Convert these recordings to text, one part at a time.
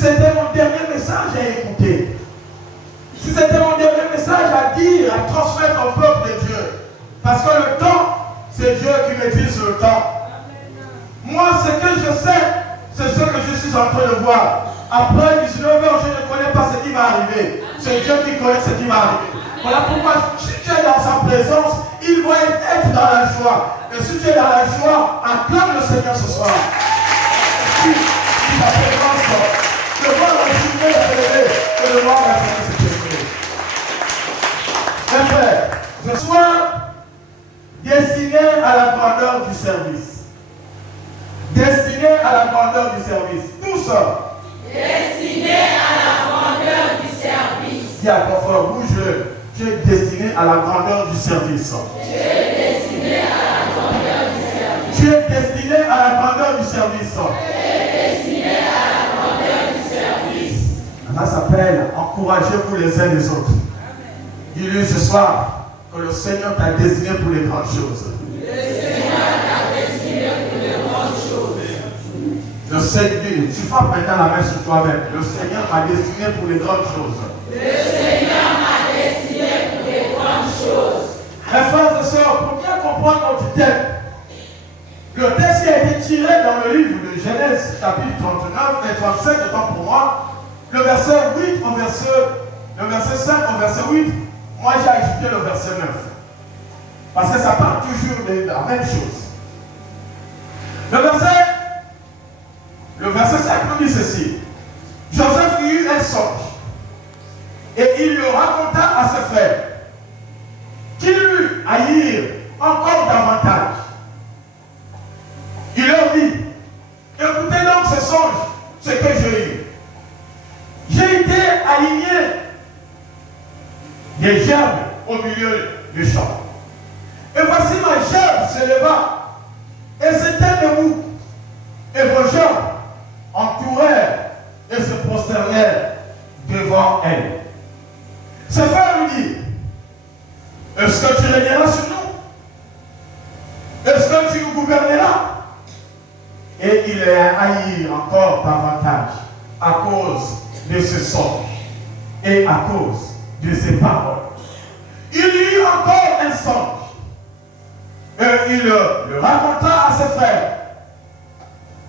c'était mon dernier message à écouter, si c'était mon dernier message à dire, à transmettre au peuple de Dieu, parce que le temps, c'est Dieu qui maîtrise le temps. Moi, ce que je sais, c'est ce que je suis en train de voir. Après 19h, je ne connais pas ce qui va arriver. C'est Dieu qui connaît ce qui va arriver. Voilà pourquoi, si tu es dans sa présence, il va être dans la joie. Et si tu es dans la joie, acclame le Seigneur ce soir. Si ta présence, de voir la journée élever, et de voir la journée s'exprimer. Mes frères, ce soir, destiné à la grandeur du service. Destiné à la grandeur du service. Tous. Destiné à la grandeur du service. Dis à ton frère, bouge-le. Tu es destiné à la grandeur du service. Tu es destiné à la grandeur du service. Tu es destiné à la grandeur du service. Tu es destiné à la grandeur du service. Ça s'appelle encouragez-vous les uns les autres. Dis-lui ce soir que le Seigneur t'a destiné pour les grandes choses. Le Seigneur t'a destiné pour les grandes choses. Le Seigneur, tu frappes maintenant la main sur toi-même. Le Seigneur m'a destiné pour les grandes choses. Le Seigneur m'a destiné pour les grandes choses. Mes frères et sœurs, pour bien comprendre notre thème, le texte qui a été tiré dans le livre de Genèse, chapitre 39 et 37, autant pour moi, le verset 8 au le verset 5 au verset 8, moi j'ai ajouté le verset 9. Parce que ça parle toujours de la même chose. Le verset 5 nous dit ceci. Joseph eut un songe et il le raconta à ses frères, qui lui haïrent encore davantage. Il leur dit, écoutez donc ce songe, ce que j'ai eu. J'ai été aligné des gerbes au milieu du champ. Et voici ma gerbe se leva et s'était debout. Et vos gerbes entourèrent et se prosternèrent devant elle. Ses frères lui disent, est-ce que tu régneras sur nous? Est-ce que tu nous gouverneras? Et il les haït encore davantage à cause de ce songe et à cause de ses paroles. Il y eut encore un songe et il le raconta à ses frères.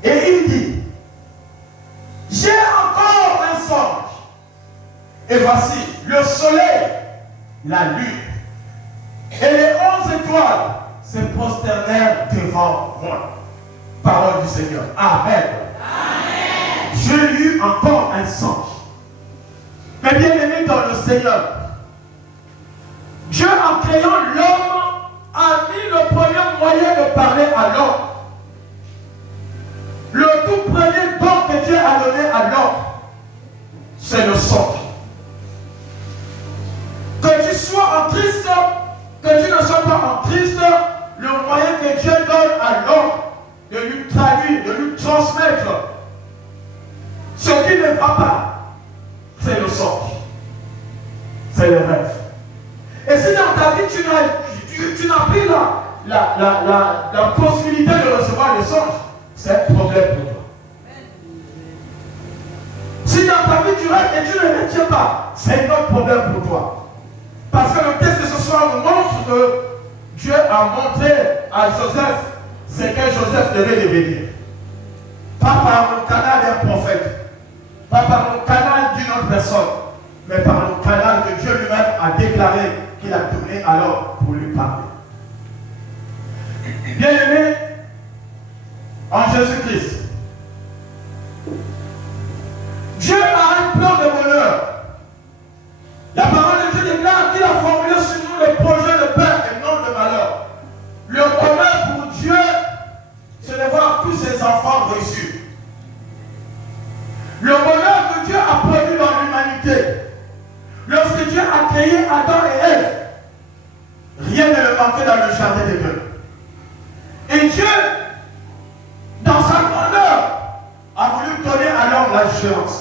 Et il dit, j'ai encore un songe. Et voici le soleil, la lune et les 11 étoiles se prosternèrent devant moi. Parole du Seigneur. Amen. Amen. J'ai eu encore un songe. Mais bien aimé dans le Seigneur, Dieu en créant l'homme a mis le premier moyen de parler à l'homme. Le tout premier don que Dieu a donné à l'homme, c'est le songe. Que tu sois en Christ, que tu ne sois pas en Christ, le moyen que Dieu donne à l'homme de lui traduire, de lui transmettre ce qui ne va pas, c'est le songe, c'est le rêve. Et si dans ta vie tu n'as plus la possibilité de recevoir le songe, c'est un problème pour toi. Si dans ta vie tu rêves et tu ne le retiens pas, c'est un autre problème pour toi. Parce que le texte de ce soir nous montre que Dieu a montré à Joseph ce que Joseph devait devenir. Pas par le canal d'un prophète, pas par le canal d'une autre personne, mais par le canal que Dieu lui-même a déclaré qu'il a tourné alors pour lui parler. Bien-aimé en Jésus-Christ, Dieu a un plan de bonheur. La parole de Dieu déclare qu'il a formulé sur nous le projet de paix et non de malheur. Le bonheur pour Dieu, c'est de voir tous ses enfants réussir. Le bonheur que Dieu a prévu dans l'humanité, lorsque Dieu a créé Adam et Ève, rien ne le manquait dans le jardin d'Éden. Et Dieu, dans sa grandeur, a voulu donner à l'homme l'assurance.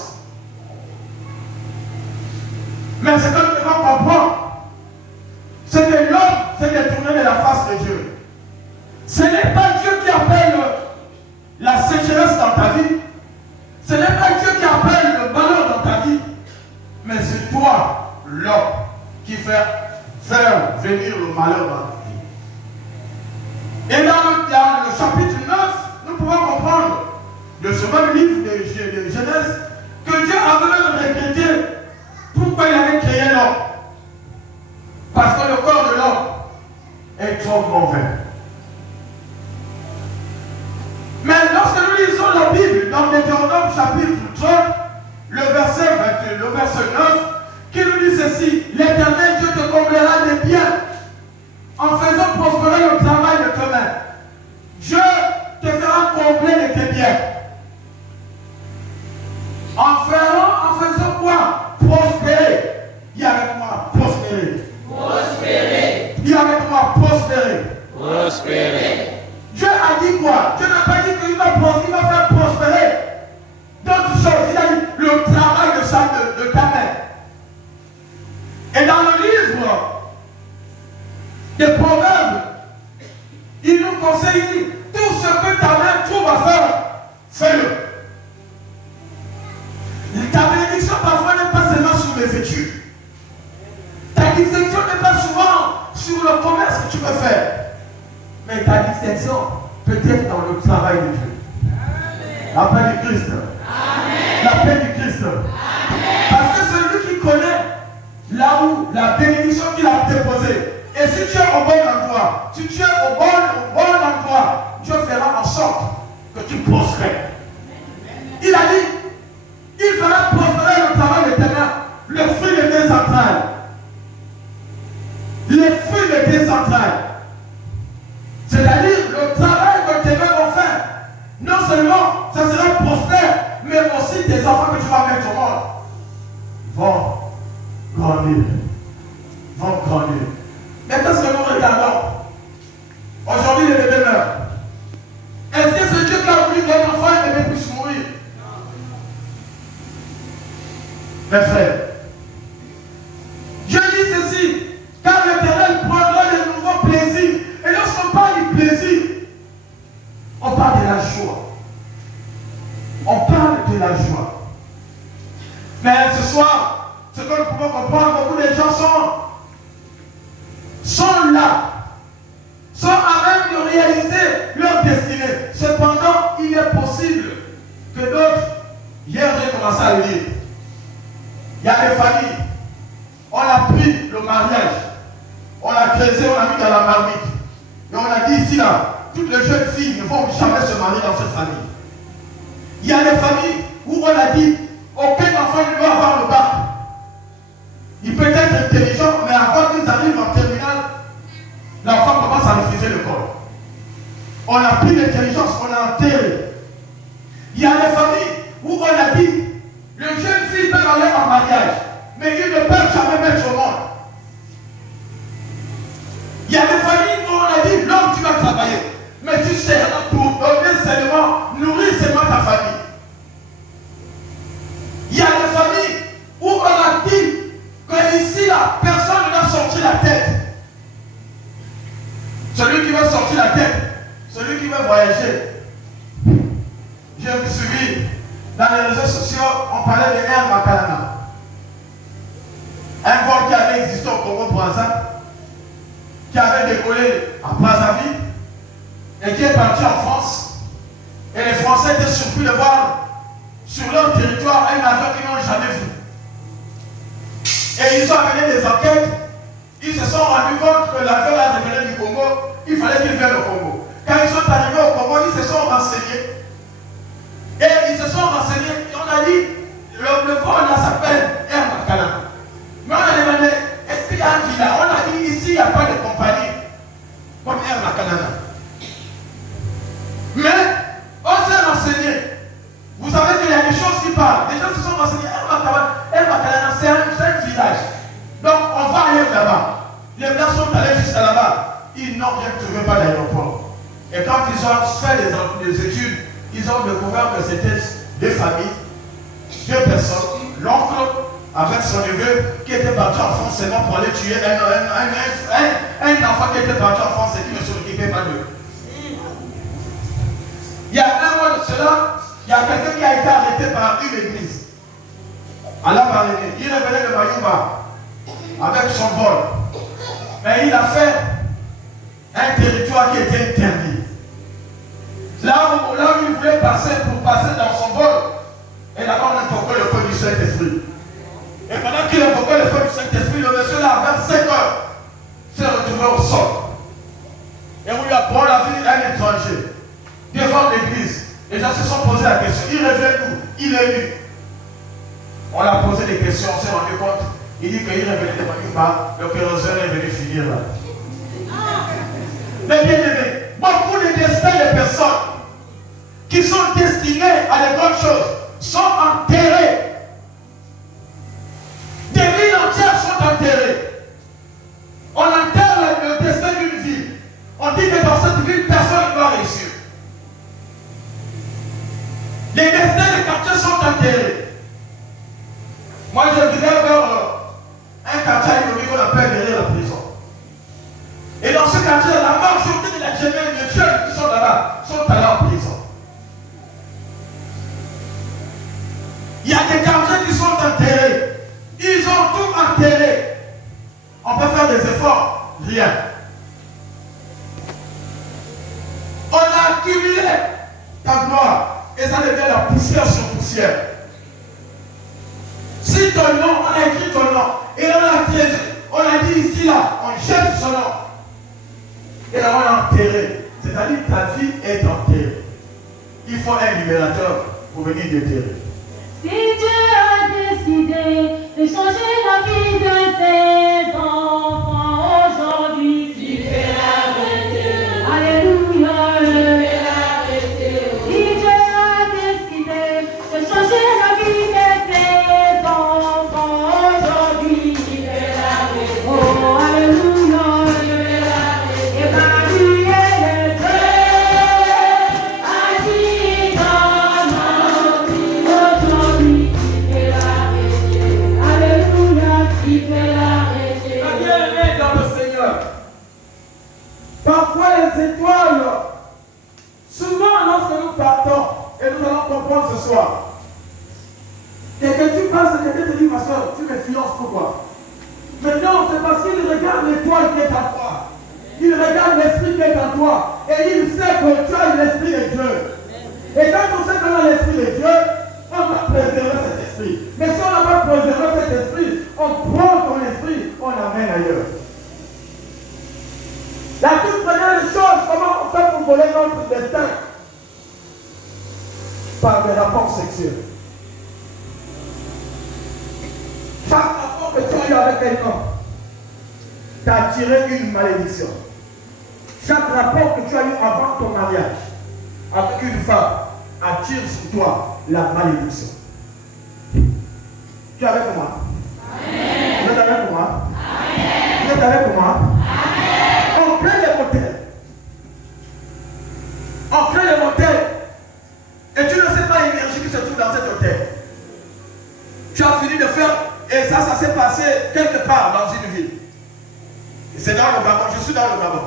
Mais ce que nous devons comprendre, c'est que l'homme s'est détourné de la face de Dieu. Ce n'est pas Dieu qui appelle la sécheresse dans ta vie. Ce n'est pas Dieu qui appelle le faire venir le malheur dans notre vie. Et dans le chapitre 9, nous pouvons comprendre de ce même livre de Genèse que Dieu avait même regretté pourquoi il avait créé l'homme. Parce que le corps de l'homme est trop mauvais. Mais lorsque nous lisons la Bible dans Deutéronome chapitre 30, le verset 21, le verset 9, qui nous dit ceci: l'Éternel Dieu te comblera de biens en faisant prospérer le travail de tes mains. Dieu te fera combler de tes biens. En faisant quoi? Prospérer. Dis avec moi, prospérer. Prospérer. Dis avec moi, prospérer. Prospérer. Dieu a dit quoi? Dieu n'a pas dit qu'il va faire prospérer d'autres choses. Il a dit le travail de ta main. Et dans le livre des Proverbes, il nous conseille tout ce que ta main trouve à faire, fais-le. Ta bénédiction parfois n'est pas seulement sur les études. Ta distinction n'est pas souvent sur le commerce que tu peux faire. Mais ta distinction peut être dans le travail de Dieu. La paix du Christ. Amen. La paix du Christ. Amen. Parce que celui qui connaît là où la bénédiction qu'il a déposée, et si tu es au bon endroit, si tu es au bon endroit, Dieu fera en sorte que tu prospères. Il a dit, il fera prospérer le travail de tes mains, le fruit de tes entrailles. Les fruits de tes entrailles. C'est-à-dire le travail que tes mains vont faire. Non seulement ça sera prospère, mais aussi tes enfants que tu vas mettre au monde vont grandir. Vont grandir. Mais qu'est-ce que nous regardons? Aujourd'hui, les bébés meurent. Est-ce que c'est Dieu qui a voulu qu'un enfant et bébé puisse mourir? Mes frères, Dieu dit ceci: car l'Éternel prendra de nouveaux plaisirs. Et lorsqu'on parle du plaisir, on parle de la joie. On parle de la joie. Mais ce soir, ce que nous pouvons comprendre, beaucoup de gens sont là, sont à même de réaliser leur destinée. Cependant, il est possible que d'autres, hier j'ai commencé à le dire, il y a des familles, on a pris le mariage, on l'a creusé, on l'a mis dans la marmite. Et on a dit ici là, toutes les jeunes filles ne vont jamais se marier dans cette famille. Il y a des familles où on a dit, aucun enfant ne doit avoir le bac. Il peut être intelligent, mais avant qu'ils arrivent en terminale, l'enfant commence à refuser l'école. On a pris l'intelligence, on a enterré. Il y a des familles où on a dit, les jeunes filles peuvent aller en mariage, mais ils ne peuvent jamais mettre au monde. Il y a des familles où on a dit, l'homme tu vas travailler, mais tu sais, pour donner seulement, nourrir seulement ta famille. Il y a des familles où on a dit que ici là, personne ne doit sortir la tête. Celui qui veut sortir la tête, celui qui veut voyager. J'ai suivi dans les réseaux sociaux, on parlait de Air Makalana. Un vol qui avait existé au Congo-Brazzaville, qui avait décollé à Brazzaville et qui est parti en France. Et les Français étaient surpris de voir sur leur territoire un avion qu'ils n'ont jamais vu. Et ils ont mené des enquêtes. Ils se sont rendus compte que l'avion a révélé du Congo. Il fallait qu'ils viennent au Congo. Quand ils sont arrivés au Congo, ils se sont renseignés. Et ils se sont renseignés. Et on a dit, le vol là s'appelle Air Makalana. Mais on a demandé, est-ce qu'il y a un village? On a dit, ici, il n'y a pas de compagnie comme Air Makalana. Mais on s'est renseigné. Vous savez qu'il y a des choses qui parlent. Les gens se sont renseignés. Air Makalana, c'est un village. Donc, on va aller là-bas. Les gens sont allés jusqu'à là-bas. Ils n'ont rien trouvé pas d'aéroport. Et quand ils ont fait des études, ils ont découvert que c'était deux familles, deux personnes, l'oncle avec son neveu qui était parti en France seulement pour aller tuer un enfant qui était parti en France et qui ne s'occupait pas d'eux. Il y a un mois de cela, il y a quelqu'un qui a été arrêté par une église. À la Barénie, il revenait de Mayumba. avec son vol. Mais il a fait un territoire qui était interdit. Là où il voulait passer pour passer dans son vol, et là-bas on invoquait le feu du Saint-Esprit. Et pendant qu'il invoquait le feu du Saint-Esprit, le monsieur là, vers 5 heures, s'est retrouvé au sol. Et on lui apprend la vie d'un étranger devant l'église. Les gens se sont posé la question. Il revient d'où? Il est nu. On l'a posé des questions, on s'est rendu compte. Il dit qu'il revenait de Manuma, le kérosène est venu finir là. Mais bien aimé, beaucoup de destins de personnes qui sont destinées à de grandes choses sont enterrés. Des villes entières sont enterrées. On enterre le destin d'une ville. On dit que dans cette ville, personne ne va réussir. Les destins des quartiers sont enterrés. Moi, je vivais vers un quartier qu'on appelle derrière la prison. Et dans ce quartier, la majorité de la jeunes de jeunes qui sont là-bas sont allés en prison. Il y a des quartiers qui sont enterrés. Ils ont tout enterré. On peut faire des efforts, rien. On a accumulé ta gloire et ça devient la poussière sur poussière. Si ton nom, on a écrit ton nom et on a dit ici là, on jette son nom et là on l'a enterré. C'est-à-dire que ta vie est enterrée. Il faut un libérateur pour venir déterrer. Si Dieu a décidé de changer la vie de ses enfants aujourd'hui, qui fait l'arrêter, alléluia. qui fait l'arrêter, Si Dieu a décidé de changer la vie de ses enfants aujourd'hui, qui fait l'arrêter, oh alléluia. Évaluer les dieux, agis dans nos vies aujourd'hui, qui fait l'arrêter, alléluia, qui fait l'arrêter. Bien-aimés dans le Seigneur, parfois les étoiles, souvent lorsque nous partons, et nous allons comprendre ce soir, que tu passes et quelqu'un te dit, ma soeur, tu me finances pourquoi? Mais non, c'est parce qu'il regarde l'étoile qui est en toi. Il regarde l'esprit qui est en toi. Et il sait que tu as l'esprit de Dieu. Et quand on sait qu'on a l'esprit de Dieu, on va préserver cet esprit. Mais si on n'a pas préservé cet esprit, on prend ton esprit, on l'amène ailleurs. La toute première chose, comment on fait pour voler notre destin? Par des rapports sexuels. Chaque rapport que tu as eu avec quelqu'un t'a attiré une malédiction. Chaque rapport que tu as eu avant ton mariage avec une femme attire sur toi la malédiction. Tu es avec moi? Amen. Vous êtes avec moi? Amen. Vous êtes avec moi? Amen. On crée des motels. On crée des motels. Et tu ne sais pas l'énergie qui se trouve dans cet hôtel. Tu as fini de faire, et ça s'est passé quelque part dans une ville. Et c'est dans le Gabon, je suis dans le Gabon.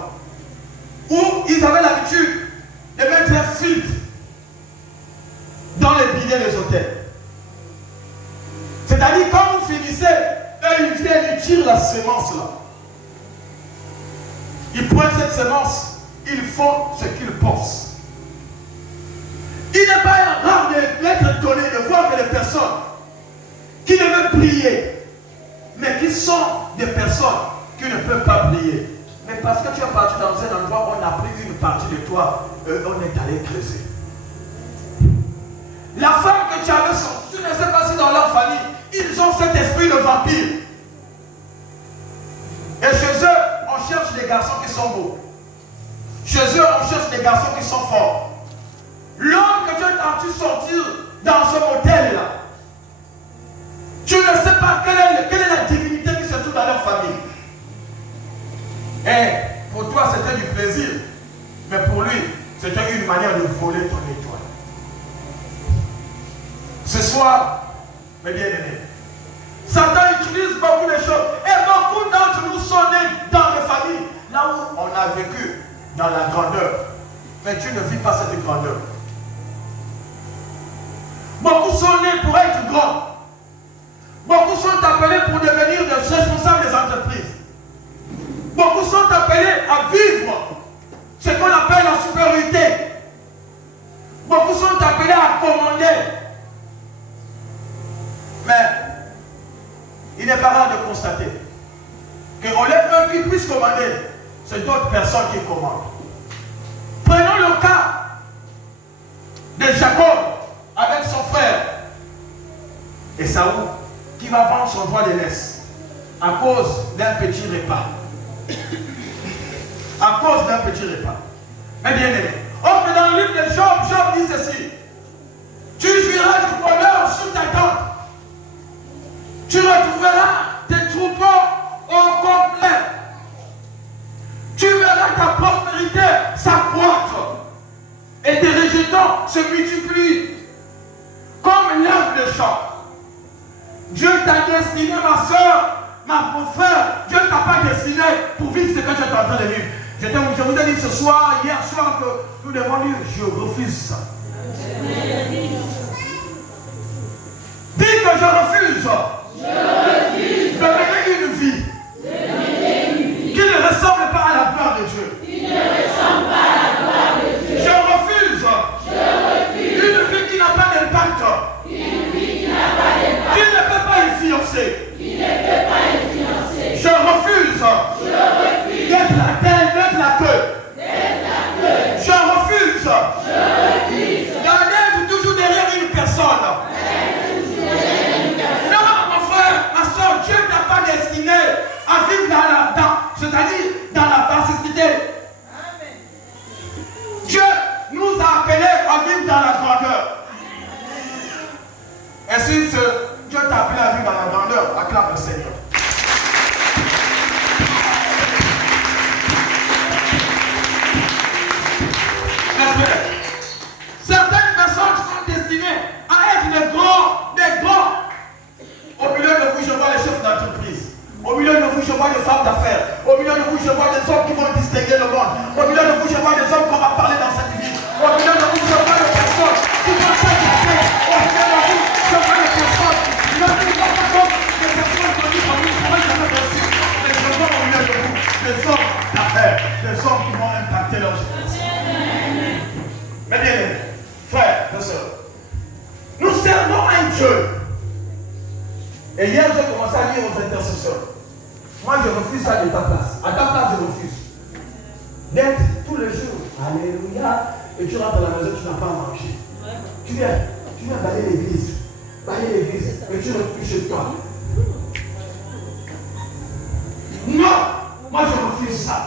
Où ils avaient l'habitude de mettre un filtre dans les billets des hôtels. C'est-à-dire, quand vous finissez, eux ils viennent, ils tirent la semence là. Ils prennent cette semence, ils font ce qu'ils pensent. Il n'est pas rare d'être étonné de voir que les personnes qui ne veulent prier, mais qui sont des personnes qui ne peuvent pas prier. Mais parce que tu es parti dans un endroit où on a pris une partie de toi, on est allé creuser. La femme que tu avais sortie, tu ne sais pas si dans leur famille, ils ont cet esprit de vampire. Et chez eux, on cherche des garçons qui sont beaux. Chez eux, on cherche des garçons qui sont forts. L'homme que tu es parti sortir dans ce motel-là, tu ne sais pas quelle est la divinité qui se trouve dans leur famille. Et pour toi, c'était du plaisir. Mais pour lui, c'était une manière de voler ton étoile. Ce soir, mes bien-aimés, Satan utilise beaucoup de choses. Et beaucoup d'entre nous sont nés dans des familles là où on a vécu dans la grandeur. Mais tu ne vis pas cette grandeur. Beaucoup sont nés pour être grands. Beaucoup sont appelés pour devenir des responsables des entreprises. Mais il n'est pas rare de constater qu'on lève un qui puisse commander, c'est d'autres personnes qui commandent. Prenons le cas de Jacob avec son frère Esaü qui va vendre son droit d'aînesse à cause d'un petit repas. À cause d'un petit repas. Mais bien aimé. Or que dans le livre de Job, Job dit ceci. Tu jouiras du bonheur sous ta tente. Tu retrouveras tes troupeaux au complet. Tu verras ta prospérité s'accroître. Et tes rejetons se multiplient comme l'herbe de champ. Dieu t'a destiné, ma soeur, mon frère. Dieu ne t'a pas destiné pour vivre ce que tu es en train de vivre. Je vous ai dit ce soir, hier soir, que nous devons dire, je refuse ça. Dis que je refuse. De mener une vie qui ne ressemble pas à la gloire de Dieu. Je refuse une vie qui n'a pas d'impact. Qui ne peut pas influencer. Je refuse d'être la tête, d'être la queue. Je refuse d'être toujours derrière une personne. Non, mon frère, ma soeur, Dieu ne t'a pas destiné à vivre c'est-à-dire dans la bassité. Dieu nous a appelés à vivre dans la grandeur. Et si Dieu t'a appelé à vivre dans la grandeur, acclame le Seigneur. Certaines personnes sont destinées à être des grands. Au milieu de vous, je vois les chefs d'entreprise. Au milieu de vous, je vois des femmes d'affaires. Au milieu de vous, je vois des hommes qui vont distinguer le monde. Au milieu de vous, je vois des hommes qu'on va parler dans cette vie. Au milieu de vous, je vois des personnes qui vont s'inquiéter. Au milieu de vous, je vois des personnes qui ne vont pas comme des personnes connues comme nous pourraient jamais réussir. Mais je vois au milieu de vous des hommes d'affaires, des hommes qui vont impacter leur génération. Mais bien aimés, frères et sœurs, nous servons un Dieu. Et hier, j'ai commencé à lire aux intercesseurs. Moi, je refuse ça de ta place. À ta place, je refuse. D'être tous les jours. Alléluia. Et tu rentres à la maison, tu n'as pas à manger. Tu viens balayer l'église. Et tu retournes chez toi. Non. Moi, je refuse ça.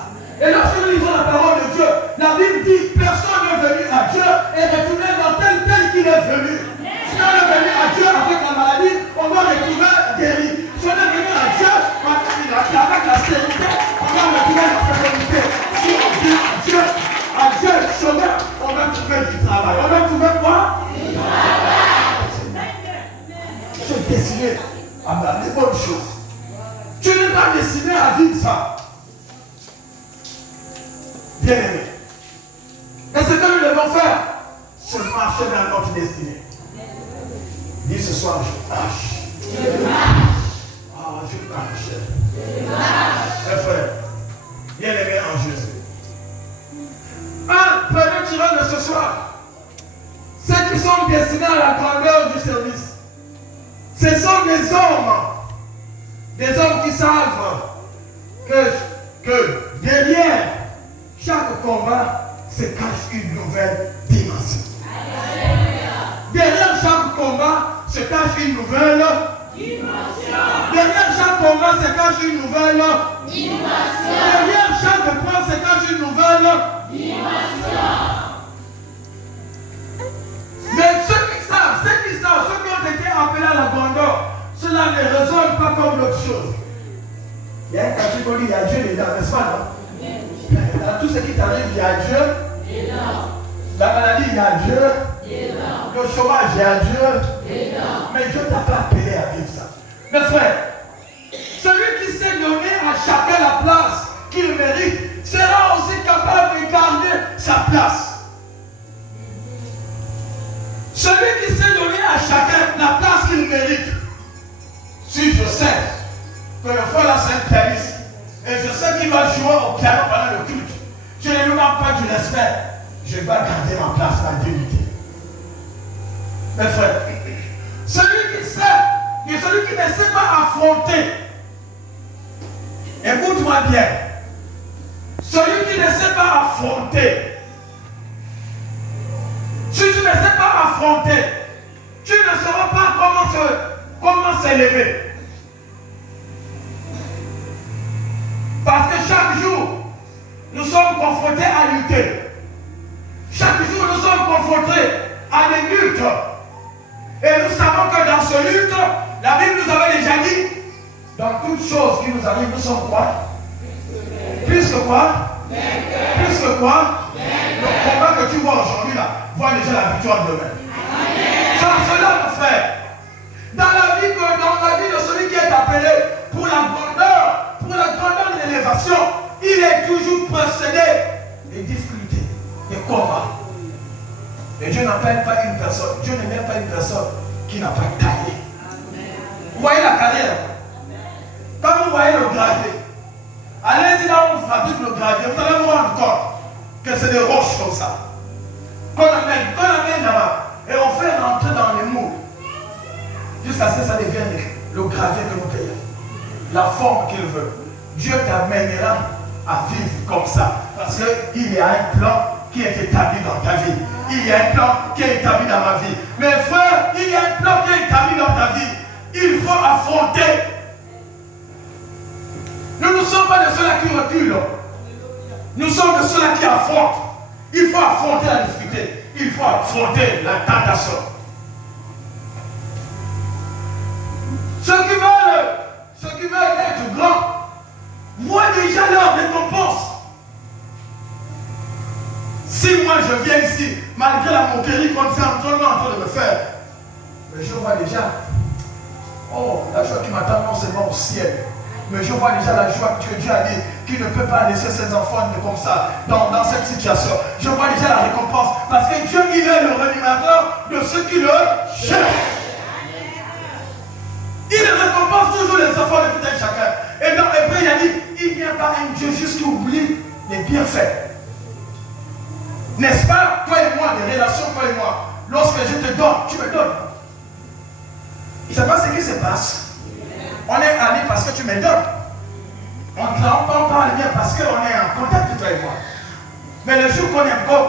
Et lorsque nous lisons la parole de Dieu, la Bible dit personne n'est venu à Dieu et retourné dans tel qu'il est venu. Si on est venu à Dieu avec la maladie, on doit retrouver guéri. Si on est venu à Dieu avec la stérilité, on doit retrouver la fécondité. Si on vient à Dieu chômeur, on va trouver du travail. On va trouver quoi? Du travail. Tu es destiné à des bonnes choses. Tu n'es pas destiné à vivre ça. Bien aimé. Et ce que nous devons faire, c'est marcher dans notre destinée. Dis ce soir, je marche. Ah, je marche. Mes frères, bien aimé en Jésus. Un premier tirage de ce soir, ceux qui sont destinés à la grandeur du service, ce sont des hommes qui savent que derrière chaque combat se cache une nouvelle dimension. Derrière chaque combat se cache une nouvelle dimension. Derrière chaque combat se cache une nouvelle dimension. Derrière chaque point se cache une nouvelle dimension. Mais ceux qui savent, ceux qui ont été appelés à la grandeur, cela ne résonne pas comme l'autre chose. Il y a un catégorie, il y a Dieu dedans, n'est-ce pas, non? Dans tout ce qui t'arrive, il y a Dieu. La maladie, il y a Dieu. Le chômage, il y a Dieu. Mais Dieu ne t'a pas appelé à vivre ça. Mes frères, celui qui s'est donné à chacun la place qu'il mérite sera aussi capable de garder sa place. Celui qui s'est donné à chacun la place qu'il mérite. Si je sais que le frère là c'est un pianiste, et je sais qu'il va jouer au piano pendant le culte, je ne lui manque pas du respect, je vais garder ma place, ma dignité. Mes frères, celui qui sait qui ne sait pas affronter, écoute-moi bien, celui qui ne sait pas affronter, si tu ne sais pas affronter, tu ne sauras pas comment s'élever. Parce que chaque jour, nous sommes confrontés à lutter. Chaque jour, nous sommes confrontés à des luttes. Et nous savons que dans ce lutte, la Bible nous avait déjà dit, dans toutes choses qui nous arrivent, nous sommes quoi? Plus que quoi? Plus que quoi? Le combat que tu vois aujourd'hui là, vois déjà la victoire demain. Sans cela, mon frère, dans la vie de celui qui est appelé pour la grandeur de l'élévation, il est toujours précédé des difficultés, des combats. Et Dieu n'appelle pas une personne, Dieu ne met pas une personne qui n'a pas taillé. Vous voyez la carrière? Quand vous voyez le gravier, allez-y là où on fabrique le gravier, vous allez vous rendre compte que c'est des roches comme ça. Qu'on amène là-bas et on fait rentrer dans les moules jusqu'à ce que ça devienne le gravier que nous payons. La forme qu'il veut. Dieu t'amènera à vivre comme ça. Parce qu'il y a un plan qui est établi dans ta vie. Il y a un plan qui est établi dans ma vie. Mes frères, il y a un plan qui est établi dans ta vie. Il faut affronter. Nous ne sommes pas de ceux-là qui reculent. Nous sommes de ceux-là qui affrontent. Il faut affronter la difficulté. Il faut affronter la tentation. Ceux qui veulent être grands, voient déjà leur récompense. Si moi je viens ici, malgré la moquerie qu'on est en train de me faire, mais je vois déjà, oh, la joie qui m'attend non seulement au ciel, mais je vois déjà la joie que Dieu a dit, qu'il ne peut pas laisser ses enfants comme ça, dans cette situation. Je vois déjà la récompense, parce que Dieu, il est le rémunérateur de ceux qui le cherchent. Il récompense toujours les efforts de tout un chacun. Et dans Hébreu, il a dit, il n'y a pas un Dieu juste qui oublie les bienfaits. N'est-ce pas, toi et moi, des relations, toi et moi, lorsque je te donne, tu me donnes. Je ne sais pas ce qui se passe. On est allé parce que tu me donnes. On parle bien parce qu'on est en contact, toi et moi. Mais le jour qu'on est encore